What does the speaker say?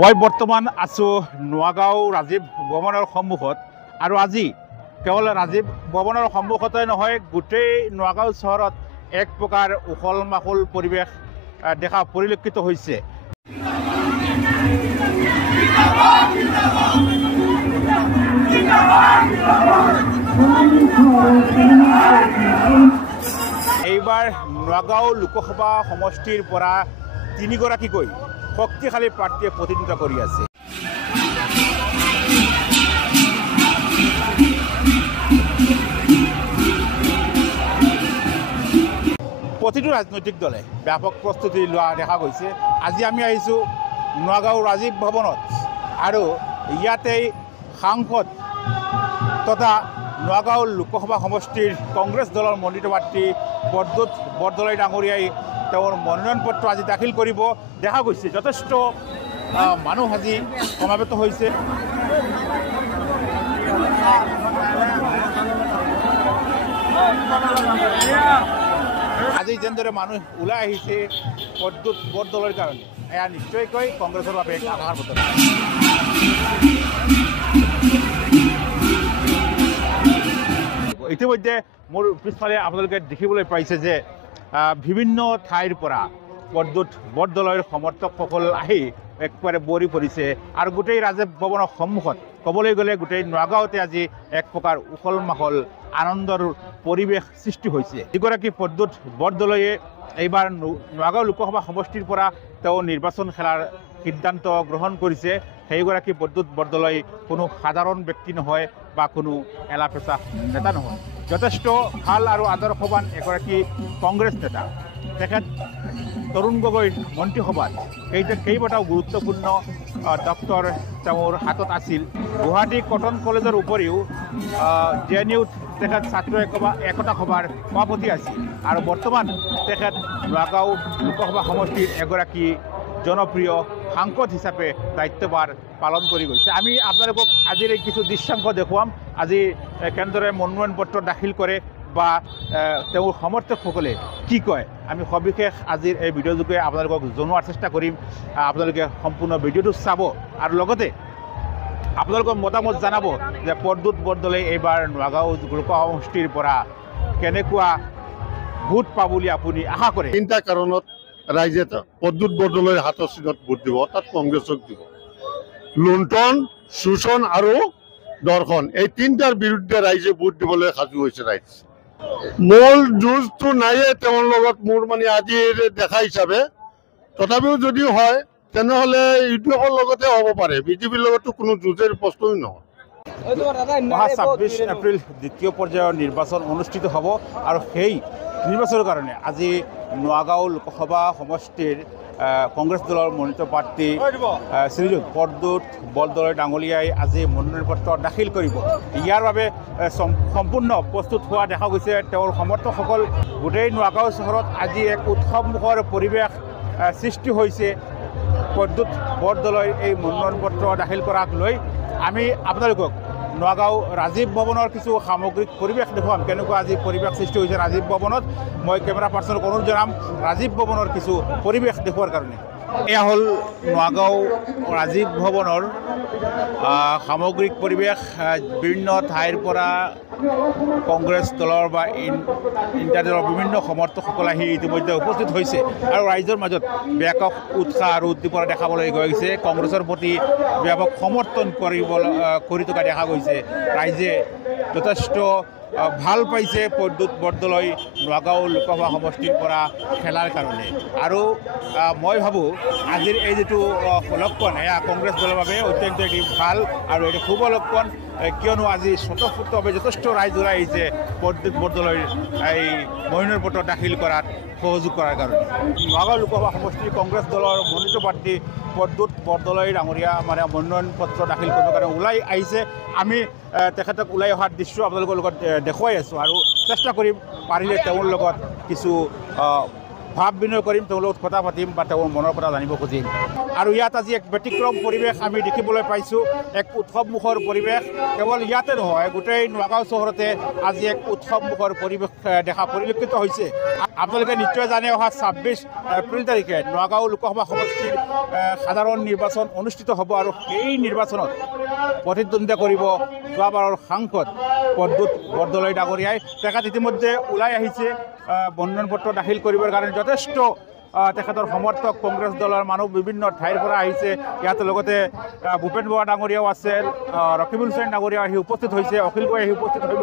মই বৰ্তমান আছো নোয়াগাঁও ৰাজীৱ ভৱনৰ সন্মুখত আৰু আজি কেৱল ৰাজীৱ ভৱনৰ সন্মুখতে নহয় গোটেই নোয়াগাঁও চহৰত এক প্ৰকাৰ উখল মাখল পৰিৱেশ দেখা পৰিলক্ষিত হৈছে। এইবাৰ নোয়াগাঁও লোকসভা সমষ্টিৰ পৰা 3গৰাকীকৈ শক্তিশালী প্ৰাৰ্থীয়ে প্ৰতিদ্বন্দ্বিতা কৰি আছে। প্ৰতিটো ৰাজনৈতিক দলে ব্যাপক প্ৰস্তুতি লোৱা দেখা গৈছে। আজি আমি আহিছোঁ নোয়াগাঁও ৰাজীৱ ভৱনত আৰু ইয়াতেই সাংসদ তথা নোয়াগাঁও লোকসভা সমষ্টিৰ কংগ্ৰেছ দলৰ মনোনীত প্ৰাৰ্থী প্ৰদ্যুৎ বৰদলৈ ডাঙৰীয়াই তেওঁৰ মনোনয়ন পত্ৰ আজি দাখিল কৰিব দেখা গৈছে। যথেষ্ট মানুহ আজি সমাবেত হৈছে। আজি যেনেদৰে মানুহ ওলাই আহিছে প্ৰদ্যুৎ বৰদলৈৰ কাৰণে, এয়া নিশ্চয়কৈ কংগ্ৰেছৰ বাবে এক আশাৰ বতৰা। ইতিমধ্যে মোৰ পিছফালে আপোনালোকে দেখিবলৈ পাইছে যে বিভিন্ন ঠাইৰ পৰা প্ৰদ্যুৎ বৰদলৈৰ সমৰ্থকসকল আহি একবাৰে বৰি পৰিছে আৰু গোটেই ৰাজীৱ ভৱনৰ সন্মুখত ক'বলৈ গ'লে গোটেই নোয়াগাঁৱতে আজি এক প্ৰকাৰ উখল মাখল আনন্দৰ পৰিৱেশ সৃষ্টি হৈছে। যিগৰাকী প্ৰদ্যুৎ বৰদলৈয়ে এইবাৰ নোয়াগাঁও লোকসভা সমষ্টিৰ পৰা তেওঁ নিৰ্বাচন খেলাৰ সিদ্ধান্ত গ্ৰহণ কৰিছে, সেইগৰাকী প্ৰদ্যুৎ বৰদলৈ কোনো সাধাৰণ ব্যক্তি নহয় বা কোনো এলাপেচা নেতা নহয়। যথেষ্ট ভাল আৰু আদৰ্শৱান এগৰাকী কংগ্ৰেছ নেতা। তেখেত তৰুণ গগৈৰ মন্ত্ৰীসভাত কেইবাটাও গুৰুত্বপূৰ্ণ দপ্তৰ তেওঁৰ হাতত আছিল। গুৱাহাটী কটন কলেজৰ উপৰিও JNUত তেখেত ছাত্ৰ একতা সভাৰ সভাপতি আছিল আৰু বৰ্তমান তেখেত নোয়াগাঁও লোকসভা সমষ্টিৰ এগৰাকী জনপ্ৰিয় সাংসদ হিচাপে দায়িত্বভাৰ পালন কৰি গৈছে। আমি আপোনালোকক আজিৰ এই কিছু দৃশ্যাংশ দেখুৱাম, আজি কেনেদৰে মনোনয়ন পত্ৰ দাখিল কৰে বা তেওঁৰ সমৰ্থকসকলে কি কয় আমি সবিশেষ আজিৰ এই ভিডিঅ' যোগে আপোনালোকক জনোৱাৰ চেষ্টা কৰিম। আপোনালোকে সম্পূৰ্ণ ভিডিঅ'টো চাব আৰু লগতে আপোনালোকৰ মতামত জনাব যে প্ৰদ্যুৎ বৰদলৈ এইবাৰ নোয়াগাঁও লোকসভা সমষ্টিৰ পৰা কেনেকুৱা ভোট পাব বুলি আপুনি আশা কৰে। 3টা কাৰণত ৰাইজে প্ৰদ্যুৎ বৰদলৈৰ হাতৰ চিনত ভোট দিব, তাত কংগ্ৰেছক দিব। লুণ্ঠন, শোষণ আৰু দৰ্শন, এই 3টাৰ বিৰুদ্ধে ৰাইজে ভোট দিবলৈ সাজু হৈছে। ৰাইজ মূল যুঁজটো নাইয়ে তেওঁৰ লগত মোৰ মানে আজিৰ দেখা হিচাপে, তথাপিও যদি হয় তেনেহ'লে ইউপিএফৰ লগতে হ'ব পাৰে, বিজেপিৰ লগতো কোনো যুঁজৰ প্ৰশ্নই নহয়। অহা 26 এপ্ৰিল দ্বিতীয় পৰ্যায়ৰ নিৰ্বাচন অনুষ্ঠিত হ'ব আৰু সেই নিৰ্বাচনৰ কাৰণে আজি নোয়াগাঁও লোকসভা সমষ্টিৰ কংগ্ৰেছ দলৰ মনোনীত প্ৰাৰ্থী শ্ৰীযুত প্ৰদ্যুৎ বৰদলৈ ডাঙৰীয়াই আজি মনোনয়ন পত্ৰ দাখিল কৰিব। ইয়াৰ বাবে সম্পূৰ্ণ প্ৰস্তুত হোৱা দেখা গৈছে। তেওঁৰ সমৰ্থকসকল গোটেই নোয়াগাঁও চহৰত আজি এক উৎসৱমুখৰ পৰিৱেশ সৃষ্টি হৈছে। প্ৰদ্যুৎ বৰদলৈ এই মনোনয়ন পত্ৰ দাখিল কৰাক লৈ আমি আপোনালোকক নোয়াগাঁও ৰাজীৱ ভৱনৰ কিছু সামগ্ৰিক পৰিৱেশ দেখুৱাম, কেনেকুৱা আজি পৰিৱেশ সৃষ্টি হৈছে ৰাজীৱ ভৱনত। মই কেমেৰা পাৰ্চনক অনুৰোধ জনাম ৰাজীৱ ভৱনৰ কিছু পৰিৱেশ দেখুৱাৰ কাৰণে। এয়া হ'ল নোয়াগাঁও ৰাজীৱ ভৱনৰ সামগ্ৰিক পৰিৱেশ। বিভিন্ন ঠাইৰ পৰা কংগ্ৰেছ দলৰ বা ইণ্ডিয়া দলৰ বিভিন্ন সমৰ্থকসকল আহি ইতিমধ্যে উপস্থিত হৈছে আৰু ৰাইজৰ মাজত ব্যাপক উৎসাহ আৰু উদ্দীপনা দেখাবলৈ গৈছে। কংগ্ৰেছৰ প্ৰতি ব্যাপক সমৰ্থন কৰি থকা দেখা গৈছে। ৰাইজে যথেষ্ট ভাল পাইছে প্ৰদ্যুৎ বৰদলৈ নোয়াগাঁও লোকসভা সমষ্টিৰ পৰা খেলাৰ কাৰণে আৰু মই ভাবোঁ আজিৰ এই যিটো লক্ষণ এয়া কংগ্ৰেছ দলৰ বাবে অত্যন্ত এটি ভাল আৰু এটি শুভ লক্ষণ, কিয়নো আজি স্বতঃস্ফূৰ্তভাৱে যথেষ্ট ৰাইজ ওলাই আহিছে প্ৰদ্যুৎ বৰদলৈৰ এই মনোনয়ন পত্ৰ দাখিল কৰাত সহযোগ কৰাৰ কাৰণে। নোয়াগাঁও লোকসভা সমষ্টিৰ কংগ্ৰেছ দলৰ মনোনীত প্ৰাৰ্থী প্ৰদ্যুৎ বৰদলৈ ডাঙৰীয়া মানে মনোনয়ন পত্ৰ দাখিল কৰিবৰ কাৰণে ওলাই আহিছে। আমি তেখেতক ওলাই অহাৰ দৃশ্য আপোনালোকৰ লগত দেখুৱাই আছোঁ আৰু চেষ্টা কৰিম পাৰিলে তেওঁৰ লগত কিছু ভাৱ বিনিময় কৰিম, তেওঁৰ লগত কথা পাতিম বা তেওঁৰ মনৰ কথা জানিব খুজিম। আৰু ইয়াত আজি এক ব্যতিক্ৰম পৰিৱেশ আমি দেখিবলৈ পাইছোঁ, এক উৎসৱমুখৰ পৰিৱেশ। কেৱল ইয়াতে নহয়, গোটেই নগাঁও চহৰতে আজি এক উৎসৱমুখৰ পৰিৱেশ দেখা পৰিলক্ষিত হৈছে। আপোনালোকে নিশ্চয় জানে, অহা 26 এপ্ৰিল তাৰিখে নগাঁও লোকসভা সমষ্টিৰ সাধাৰণ নিৰ্বাচন অনুষ্ঠিত হ'ব আৰু সেই নিৰ্বাচনত প্ৰতিদ্বন্দ্বিতা কৰিব যোৱাবাৰৰ সাংসদ প্ৰদ্যুৎ বৰদলৈ ডাঙৰীয়াই। তেখেত ইতিমধ্যে ওলাই আহিছে বন্ধন পত্ৰ দাখিল কৰিবৰ কাৰণে। যথেষ্ট তেখেতৰ সমৰ্থক কংগ্ৰেছ দলৰ মানুহ বিভিন্ন ঠাইৰ পৰা আহিছে। ইয়াত লগতে ভূপেন বৰা ডাঙৰীয়াও আছে, ৰকিবুল হুছেইন ডাঙৰীয়াও আহি উপস্থিত হৈছে, অখিল গগৈ আহি উপস্থিত হ'ব।